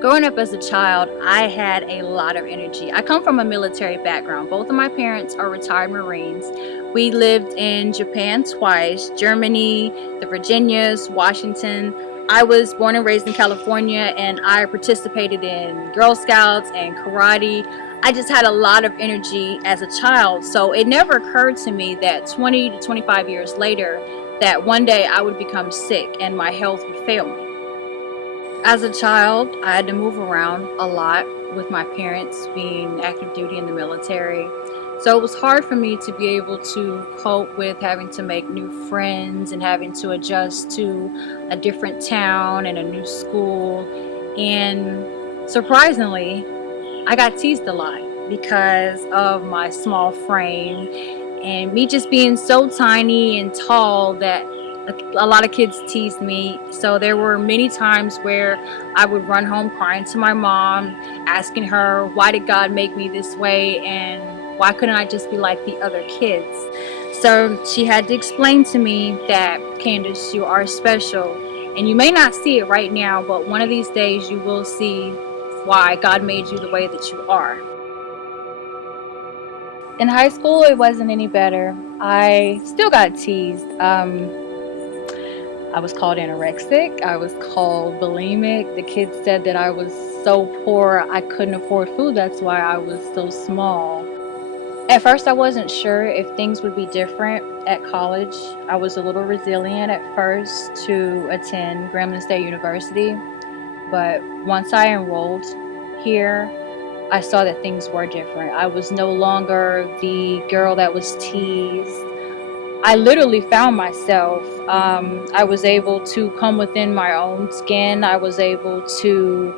Growing up as a child, I had a lot of energy. I come from a military background. Both of my parents are retired Marines. We lived in Japan twice, Germany, the Virginias, Washington. I was born and raised in California, and I participated in Girl Scouts and karate. I just had a lot of energy as a child, so it never occurred to me that 20 to 25 years later that one day I would become sick and my health would fail me. As a child, I had to move around a lot with my parents being active duty in the military. So it was hard for me to be able to cope with having to make new friends and having to adjust to a different town and a new school. And surprisingly, I got teased a lot because of my small frame and me just being so tiny and tall that a lot of kids teased me. So there were many times where I would run home crying to my mom, asking her, why did God make me this way, and why couldn't I just be like the other kids? So she had to explain to me that, Candice, you are special, and you may not see it right now, but one of these days you will see why God made you the way that you are. In high school, it wasn't any better. I still got teased. I was called anorexic. I was called bulimic. The kids said that I was so poor I couldn't afford food. That's why I was so small. At first, I wasn't sure if things would be different at college. I was a little resilient at first to attend Grambling State University, but once I enrolled here, I saw that things were different. I was no longer the girl that was teased. I literally found myself. I was able to come within my own skin. I was able to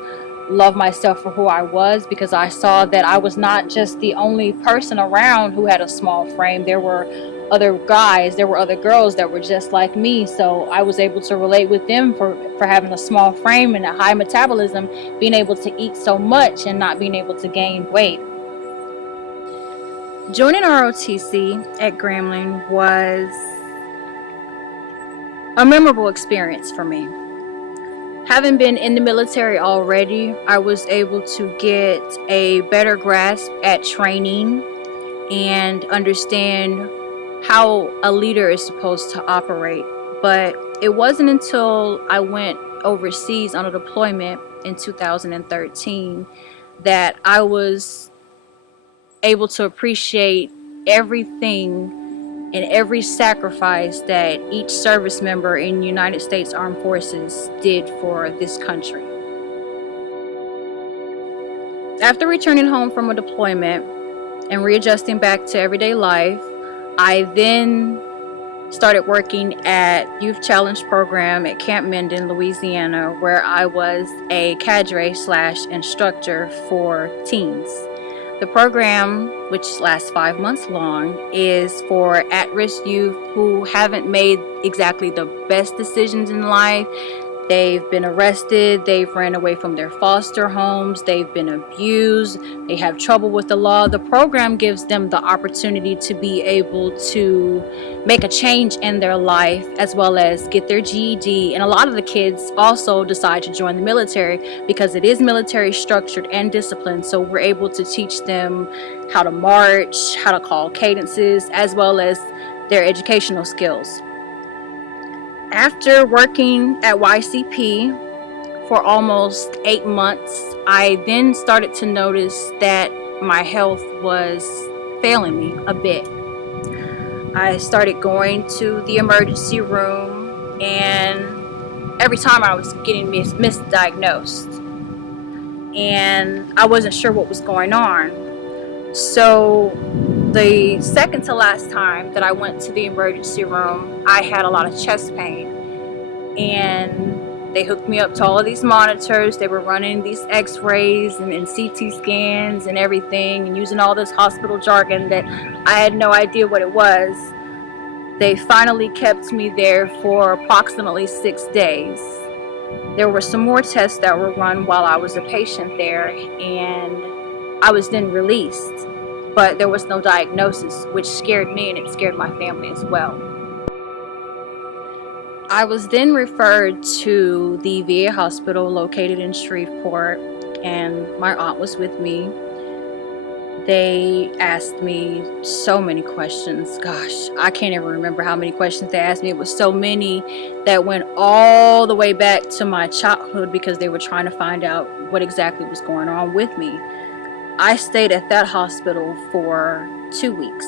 love myself for who I was because I saw that I was not just the only person around who had a small frame. There were other guys, there were other girls that were just like me. So I was able to relate with them for having a small frame and a high metabolism, being able to eat so much and not being able to gain weight. Joining ROTC at Grambling was a memorable experience for me. Having been in the military already, I was able to get a better grasp at training and understand how a leader is supposed to operate. But it wasn't until I went overseas on a deployment in 2013 that I was able to appreciate everything and every sacrifice that each service member in United States Armed Forces did for this country. After returning home from a deployment and readjusting back to everyday life, I then started working at Youth Challenge program at Camp Minden, Louisiana, where I was a cadre/instructor for teens. The program, which lasts 5 months long, is for at-risk youth who haven't made exactly the best decisions in life. They've been arrested, they've ran away from their foster homes, they've been abused, they have trouble with the law. The program gives them the opportunity to be able to make a change in their life as well as get their GED. And a lot of the kids also decide to join the military because it is military structured and disciplined. So we're able to teach them how to march, how to call cadences, as well as their educational skills. After working at YCP for almost 8 months, I then started to notice that my health was failing me a bit. I started going to the emergency room, and every time I was getting misdiagnosed, and I wasn't sure what was going on. So the second to last time that I went to the emergency room, I had a lot of chest pain, and they hooked me up to all of these monitors. They were running these x-rays and CT scans and everything, and using all this hospital jargon that I had no idea what it was. They finally kept me there for approximately 6 days. There were some more tests that were run while I was a patient there, and I was then released. But there was no diagnosis, which scared me and it scared my family as well. I was then referred to the VA hospital located in Shreveport, and my aunt was with me. They asked me so many questions. Gosh, I can't even remember how many questions they asked me. It was so many that went all the way back to my childhood because they were trying to find out what exactly was going on with me. I stayed at that hospital for 2 weeks.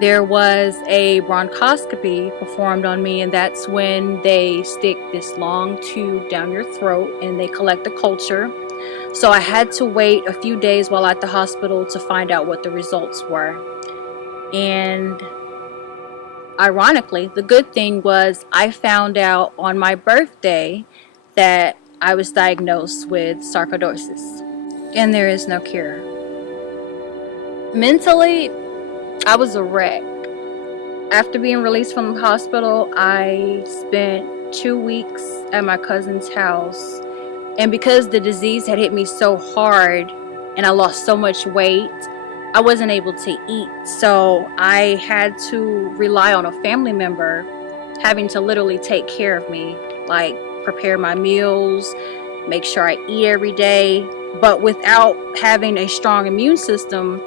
There was a bronchoscopy performed on me, and that's when they stick this long tube down your throat and they collect a culture. So I had to wait a few days while at the hospital to find out what the results were. And ironically, the good thing was I found out on my birthday that I was diagnosed with sarcoidosis, and there is no cure. Mentally, I was a wreck. After being released from the hospital, I spent 2 weeks at my cousin's house. And because the disease had hit me so hard and I lost so much weight, I wasn't able to eat. So I had to rely on a family member having to literally take care of me, like prepare my meals, make sure I eat every day. But without having a strong immune system,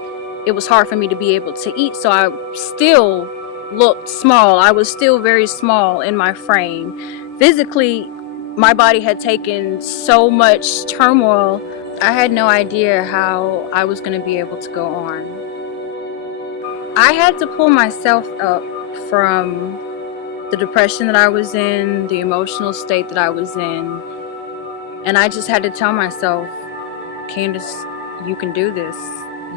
it was hard for me to be able to eat. So I still looked small. I was still very small in my frame. Physically, my body had taken so much turmoil. I had no idea how I was going to be able to go on. I had to pull myself up from the depression that I was in, the emotional state that I was in, and I just had to tell myself, Candice, you can do this.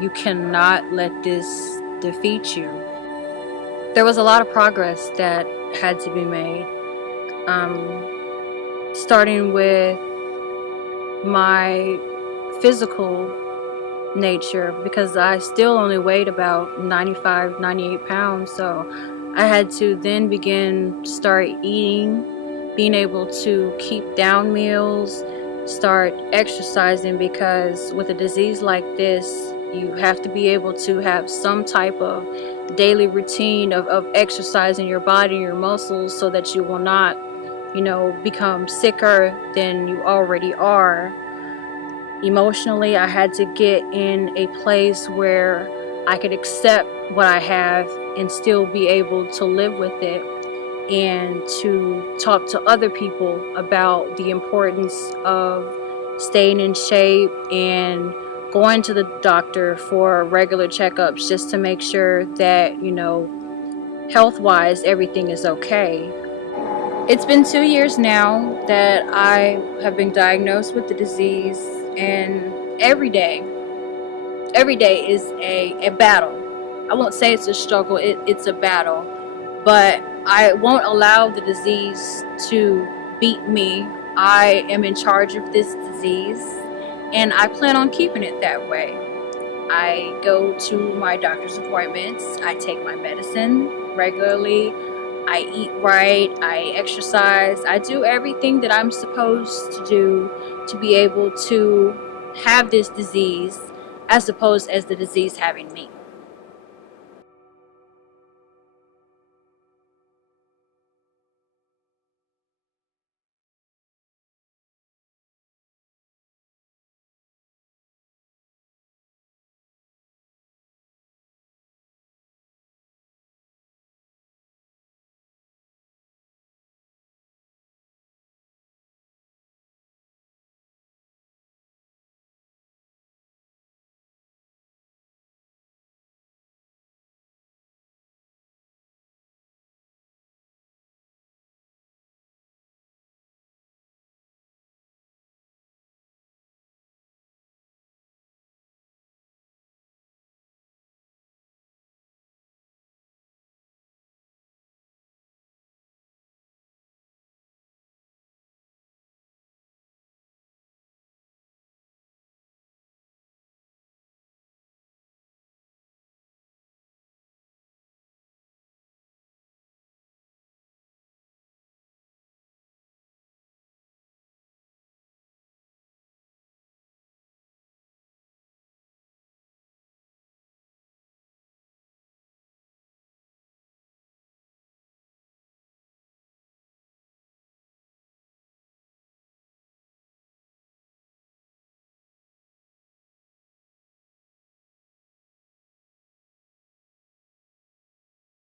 You cannot let this defeat you. There was a lot of progress that had to be made. Starting with my physical nature, because I still only weighed about 95, 98 pounds. So I had to then begin to start eating, being able to keep down meals, start exercising, because with a disease like this, you have to be able to have some type of daily routine of exercising your body, your muscles, so that you will not become sicker than you already are. Emotionally, I had to get in a place where I could accept what I have and still be able to live with it, and to talk to other people about the importance of staying in shape and going to the doctor for regular checkups just to make sure that, health-wise, everything is okay. It's been 2 years now that I have been diagnosed with the disease, and every day is a battle. I won't say it's a struggle, it's a battle, but I won't allow the disease to beat me. I am in charge of this disease, and I plan on keeping it that way. I go to my doctor's appointments, I take my medicine regularly, I eat right, I exercise, I do everything that I'm supposed to do to be able to have this disease, as opposed as the disease having me.